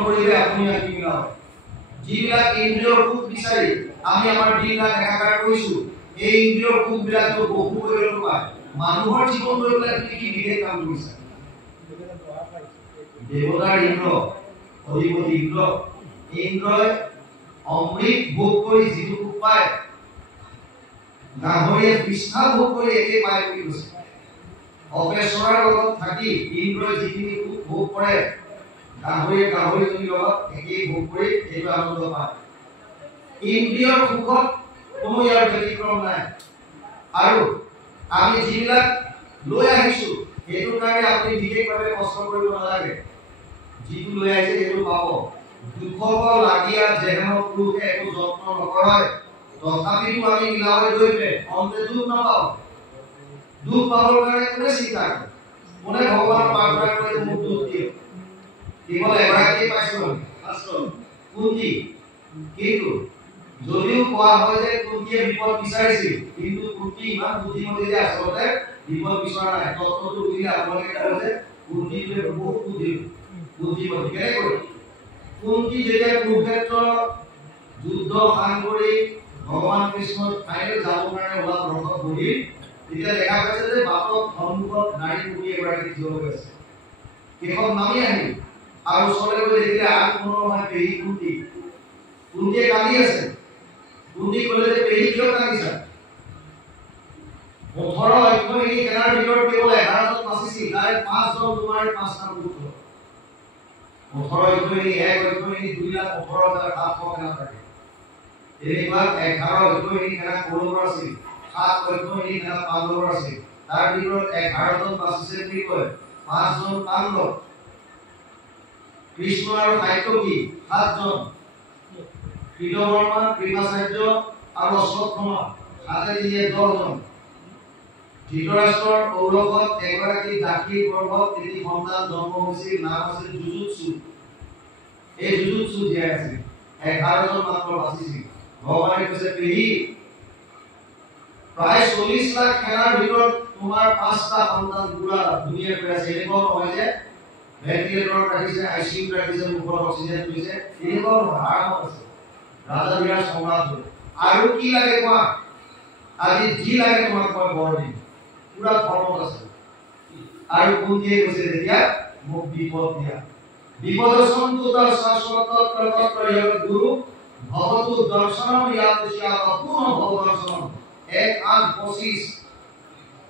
কৰিলে আপুনি কি মিলাব যিবিলাক ইন্দ্ৰিয়ৰ সুখ বিচাৰি আমি আমাৰ দিনবিলাক একাকাৰ কৰিছো এই ইন্দ্ৰিয়ৰ সুখবিলাকটো বহু পৰিমাণে পায় মানুহৰ জীৱন লৈ পেলাই কি বিশেষ কাম কৰিছে দেৱতাৰ ইন্দ্ৰ অধিপতি ইন্দ্ৰই অমৃত ভোগ কৰি যিটো সুখ পায় গাহৰিয়ে বিষ্ঠা ভোগ কৰি একে পায় বুলি কৈছে অপেশ্বৰৰ লগত থাকি ইন্দ্ৰই যিখিনি সুখ ভোগ কৰে গাহৰিজনীৰ লগত একেই ভোগ কৰি এইটো আনন্দ পায় ইন্দ্ৰিয়ৰ সুখত কোনো ইয়াৰ ব্যতিক্ৰম নাই আৰু আমি যিবিলাক লৈ আহিছো সেইটো কাৰণে আপুনি বিশেষভাৱে কষ্ট কৰিব নালাগে যিটো লৈ আহিছে সেইটো পাব দুখক লাগিয়া যেন পুৰুষে একো যত্ন নকৰে তথাপিও আমি মিলাবলৈ গৈছে অন্তে দুখ নাপাওঁ দুখ পাবৰ কাৰণে কোনে চিন্তা কৰে কোনে ভগৱানৰ প্ৰাৰ্থনা কৰে মোক দুখ দিয়ে কেৱল এগৰাকী পাইছো কুন্তি কিন্তু যদিও কোৱা হয় যে কুন্তিয়ে বিপদ বিচাৰিছিল কিন্তু কুন্তি ইমান বুদ্ধিমতী যে আচলতে বিপদ বিচৰা নাই তত্ত্বটো বুজিলে আপোনালোকে কয় যে কুন্তিটোৱে বহুত বুদ্ধিমতী কেনেকৈ কুন্তি যেতিয়া কুৰুক্ষেত্ৰ যুদ্ধ সাং কৰি ভগৱান কৃষ্ণৰ ঠাইলৈ যাবৰ কাৰণে ওলাল ৰথত বহি তেতিয়া দেখা পাইছে যে বাটত সন্মুখত নাৰী পুৰুষ এগৰাকী থিয় হৈ আছে কেশৱ নামি আহিল আৰু ওচৰলৈ গৈ দেখিলে আন কোনো নহয় পেহী কুন্তিয়ে কান্দি আছে কুন্তি ক'লে যে পেহী কিয় কান্দিছা 18 অক্ষয়িনী সেনাৰ ভিতৰত কেৱল 11 জন বাচিছিল তাৰে 5 জন তোমাৰ 5টা পুত্ৰ 18 অক্ষয়িনী 1 অক্ষয়িনী 2,18,700 সেনা থাকে এনেকুৱা 11 অক্ষয়িনী সেনা কৌৰৱৰ আছিল 7 অক্ষয়িনী সেনা পাণ্ডৱৰ আছিল তাৰ ভিতৰত 11 জন বাচিছে বুলি কয় 5 জন পাণ্ডৱ কৃষ্ণ আৰু সাত্যকী 7 জন কৃতবৰ্মা কৃপাচাৰ্য আৰু অশ্বত্থামা সাতে দিয়ে 10 জন ধৃতৰাষ্ট্ৰৰ ঔৰসত এগৰাকী দাসীৰ গৰ্ভত এটি সন্তান জন্ম হৈছিল নাম আছিল যুযুৎসু এই যুযুৎসু জীয়াই আছিল 11 জন মাত্ৰ বাচিছিল ভগৱানে কৈছে পেহী প্ৰায় 40 লাখ সেনাৰ ভিতৰত তোমাৰ 5টা সন্তান পুৰা দুনিয়াৰ পৰা আছে এনেকুৱা নহয় যে ভেন্টিলেটৰত ৰাখিছে আইচিইউ ৰাখিছে মুখত অক্সিজেন দিছে এনেকুৱা আৰাম আছে ৰাজা বিৰাট সম্ৰাট আৰু কি লাগে কোৱা আজি যি লাগে তোমাক মই বৰ দিম পুৰা ফৰ্মত আছে আৰু কুন্তিয়ে কৈছে যেতিয়া মোক বিপদ দিয়া বিপদসন্তোতৰ শাশ্বত তত্ত্বয় গুৰু ভগৱতু দৰ্শনম ইয়াতস্যা পুনঃ ভৱ দৰ্শনম 1:8-25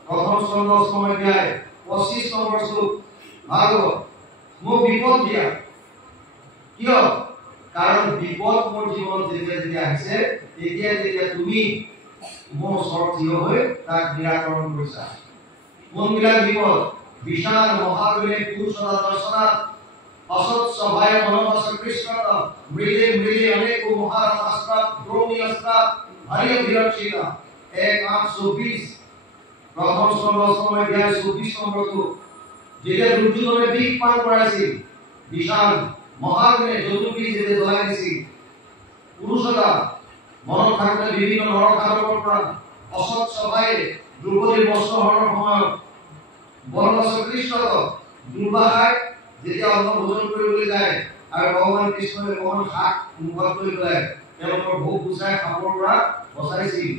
প্ৰথম স্কন্ধ অধ্যায় 25 নম্বৰ শ্লোক ভাগৱত মোক বিপদ দিয়া কিয় কাৰণ বিপদ মোৰ জীৱনত যেতিয়া আহিছে তেতিয়া তুমি মোৰ ওচৰত থিয় হৈ তাক নিৰাকৰণ কৰিছা কোনবিলাক বিপদ বিশাল মহাবলে পুৰুষৰ দৰ্শনাত অসৎ সভায় মনোবাস কৃষ্ণত মৃদে অনেক মহাৰাষ্ট্ৰ দ্ৰৌণীয়স্ত্ৰ হৰি বিৰক্ষিতা 1:8-24 প্ৰথম অধ্যায় 24 নম্বৰ যেতিয়া দুৰ্যোধনে বিষ পান কৰাইছিল বিশাল মহাবলে যদুপি যেতিয়া জ্বলাই দিছিল পুৰুষতা মনত থাকোঁতে বিভিন্ন নৰখাদকৰ পৰা অসৎ সভাই দ্ৰৌপদীৰ বস্ত্ৰহৰণৰ সময়ত বনবাস কৃষ্ণত দুৰ্বাসাই যেতিয়া অন্ন ভোজন কৰিবলৈ যায় আৰু ভগৱান কৃষ্ণই মন হাত মুখত লৈ পেলাই তেওঁলোকৰ ভোগ গুচাই সাপৰ পৰা বচাইছিল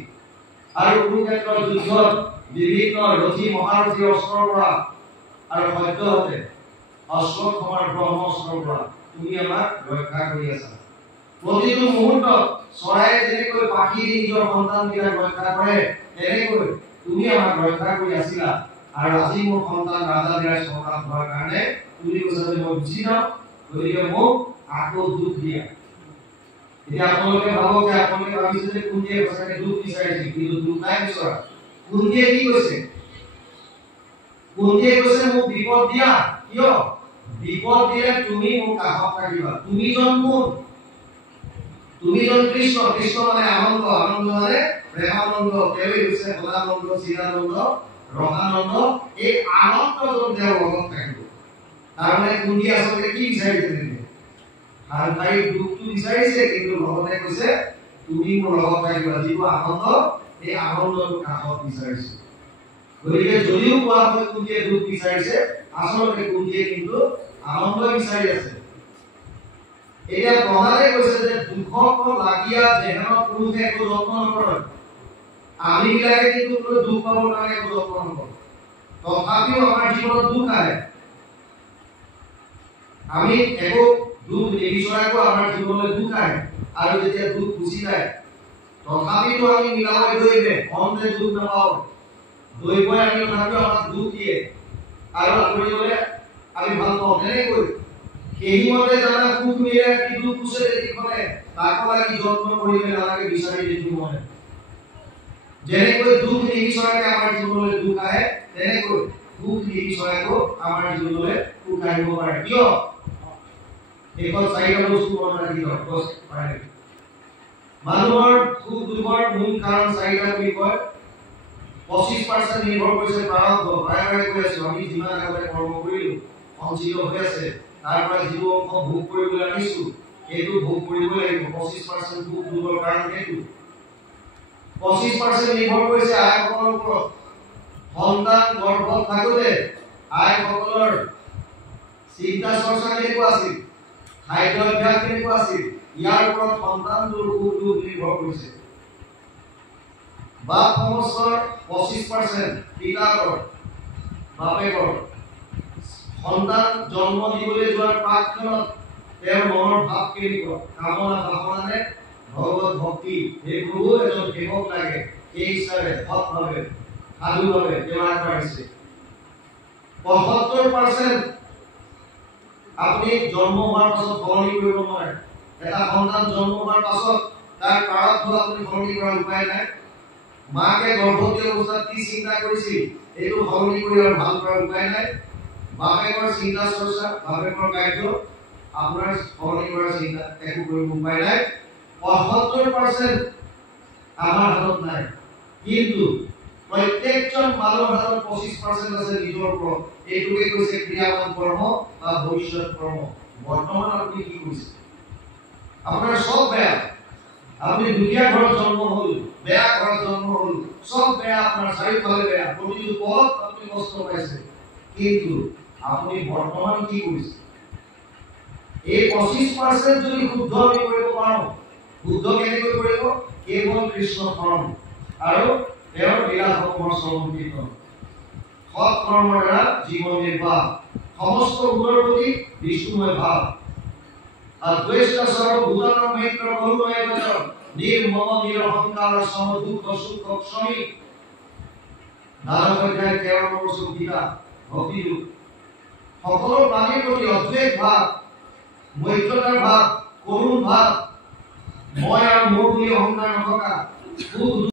আৰু কুৰুক্ষেত্ৰৰ যুদ্ধত বিভিন্ন ৰথী মহাৰথী অস্ত্ৰৰ পৰা আৰু সত্যহতে অশ্বত্থামাৰ ব্ৰহ্মাস্ত্ৰৰ পৰা তুমি আমাক ৰক্ষা কৰি আছা প্ৰতিটো মুহূৰ্তত চৰাই যেনেকৈ পাখি নিজৰ সন্তানবিলাক ৰক্ষা কৰে তেনেকৈ তুমি আমাক ৰক্ষা কৰি আছিলা আৰু আজি মোৰ সন্তান ৰাজা বিৰাট সম্ৰাট হোৱাৰ কাৰণে তুমি কৈছা যে মই বুজি যাওঁ গতিকে মোক আকৌ দুখ দিয়া এতিয়া আপোনালোকে ভাবক যে আপোনালোকে ভাবিছে যে কুন্তিয়ে সঁচাকে দুখ বিচাৰিছিল কিন্তু দুখ নাই বিচৰা কুন্তিয়ে কি কৈছে মোক বিপদ দিয়া কিয় বিপদ দিলে তুমি মোক কাষত থাকিবা তুমি জন কৃষ্ণ মানে আনন্দ মানে প্ৰেমানন্দ তেওঁই হৈছে সদানন্দ চিদানন্দ ৰসানন্দ এই আনন্দ জন তেওঁৰ লগত থাকিব তাৰমানে কুন্তি আচলতে কি বিচাৰিছে ভাল পাই দুখটো বিচাৰিছে কিন্তু লগতে কৈছে তুমি মোৰ লগত থাকিবা যিটো আনন্দ এই আনন্দটো কাষত বিচাৰিছে গতিকে যদিও কোৱা হয় কুন্তিয়ে দুখ বিচাৰিছে আচলতে কুন্তিয়ে কিন্তু আনন্দ বিচাৰি আছে এতিয়া প্ৰধানে কৈছে যে দুখক লাগিয়া যেহেন পুৰুষে একো যত্ন নকৰে আমি বিলাকে কিন্তু কোনো দুখ পাবৰ কাৰণে একো যত্ন নকৰোঁ তথাপিও আমাৰ জীৱনত দুখ আহে আমি একো দুখ নিবিচৰাকৈ আমাৰ জীৱনলৈ দুখ আহে আৰু যেতিয়া দুখ গুচি যায় তথাপিও আমি মিলাবলৈ দৌৰিলে অন্তে দুখ নাপাওঁ দৌৰিবই আমি তথাপিও আমাক দুখ দিয়ে আৰু আঁতৰি গ'লে আমি ভাল পাওঁ তেনেকৈ সেইমতে জানা সুখ মিলে কি দুখ কুছে দেখিখনে তাকো লাগি যত্ন কৰিলে নালাগে বিচাৰি দেখিব মনে যেনেকৈ দুখ নিবিচৰাকৈ আমাৰ জীৱনলৈ দুখ আহে তেনেকৈ সুখ নিবিচৰাকৈ আমাৰ জীৱনলৈ সুখ আহিব পাৰে কিয় এইখন চাৰিটা বস্তু মনত ৰাখি লওক পাৰে মানুহৰ সুখ দুখৰ মূল কাৰণ চাৰিটা বুলি কয় 25% নিৰ্ভৰ কৰিছে প্ৰাৰব্ধ বাৰে বাৰে কৈ আছো আমি যিমান আগতে কৰ্ম কৰিলো সঞ্চিত হৈ আছে তাৰ পৰা যিটো অংশ ভোগ কৰিবলৈ আনিছো এইটো ভোগ কৰিবই লাগিব 25% সুখ দুখৰ কাৰণ সেইটো 25% নিৰ্ভৰ কৰিছে আইসকলৰ ওপৰত সন্তান গৰ্ভত থাকোতে আইসকলৰ চিন্তা চৰ্চা কেনেকুৱা আছিল খাদ্য অভ্যাস কেনেকুৱা আছিল ইয়াৰ ওপৰত সন্তানটোৰ সুখ দুখ নিৰ্ভৰ কৰিছে বাপ সমস্তৰ 25% পিতাকৰ বাপেকৰ সন্তান জন্ম দিবলৈ যোৱাৰ প্ৰাকক্ষণত তেওঁৰ মনৰ ভাৱ কেনেকুৱা কামনা বাসনাৰে ভগৱত ভক্তি এই প্ৰভু এজন সেৱক লাগে এই হিচাপে সৎভাৱে সাধুভাৱে তেওঁ আগবাঢ়িছে 75% আপুনি জন্ম হোৱাৰ পাছত সলনি কৰিব নোৱাৰে এটা সন্তান জন্ম হোৱাৰ পাছত তাৰ প্ৰাৰব্ধ আপুনি সলনি কৰাৰ উপায় নাই মাকে গৰ্ভৱতী অৱস্থাত কি চিন্তা কৰিছিল এইটো সলনি কৰি আৰু ভাল কৰাৰ উপায় নাই বাপেকৰ চিন্তা চৰ্চা বাপেকৰ কাৰ্য আপোনাৰ সলনি কৰাৰ চিন্তা একো কৰিব উপায় নাই 75% আমাৰ হাতত নাই কিন্তু প্ৰত্যেকজন মানুহৰ হাতত 25% আছে নিজৰ ওপৰত এইটোকে কৈছে ক্ৰিয়ামান কৰ্ম বা ভৱিষ্যত কৰ্ম বৰ্তমান আপুনি কি কৰিছে আপোনাৰ সব বেয়া আপনি দুখীয়া ঘৰত জন্ম হল বেয়া ঘৰত জন্ম হল সব বেয়া আপোনাৰ চাৰিওফালে বেয়া প্ৰতিটো পথ আপুনি কষ্ট পাইছে কিন্তু আপুনি বৰ্তমান কি কৰিছে এই 25% যদি শুদ্ধ আমি কৰিব পাৰোঁ শুদ্ধ কেনেকৈ কৰিব কেৱল কৃষ্ণ স্মৰণ আৰু তেওঁৰ লীলাসমূহৰ শ্ৰৱণ কীৰ্তন সৎ কৰ্মৰ দ্বাৰা জীৱন নিৰ্বাহ সমস্ত গুণৰ প্ৰতি বিষ্ণুময় ভাৱ অদ্বৈত স্বৰূপ ভূতানৰ মৈত্ৰ বহুময় বচন নিৰ্মম নিৰহংকাৰ সম দুঃখ সুখ ক্ষমী দ্বাদশ অধ্যায় 13 নম্বৰ গীতা ভক্তি যোগ সকলো প্ৰাণীৰ প্ৰতি অদ্বৈত ভাৱ মৈত্ৰতাৰ ভাৱ কৰুণ ভাৱ মই আৰু মোৰ বুলি অহংকাৰ নথকা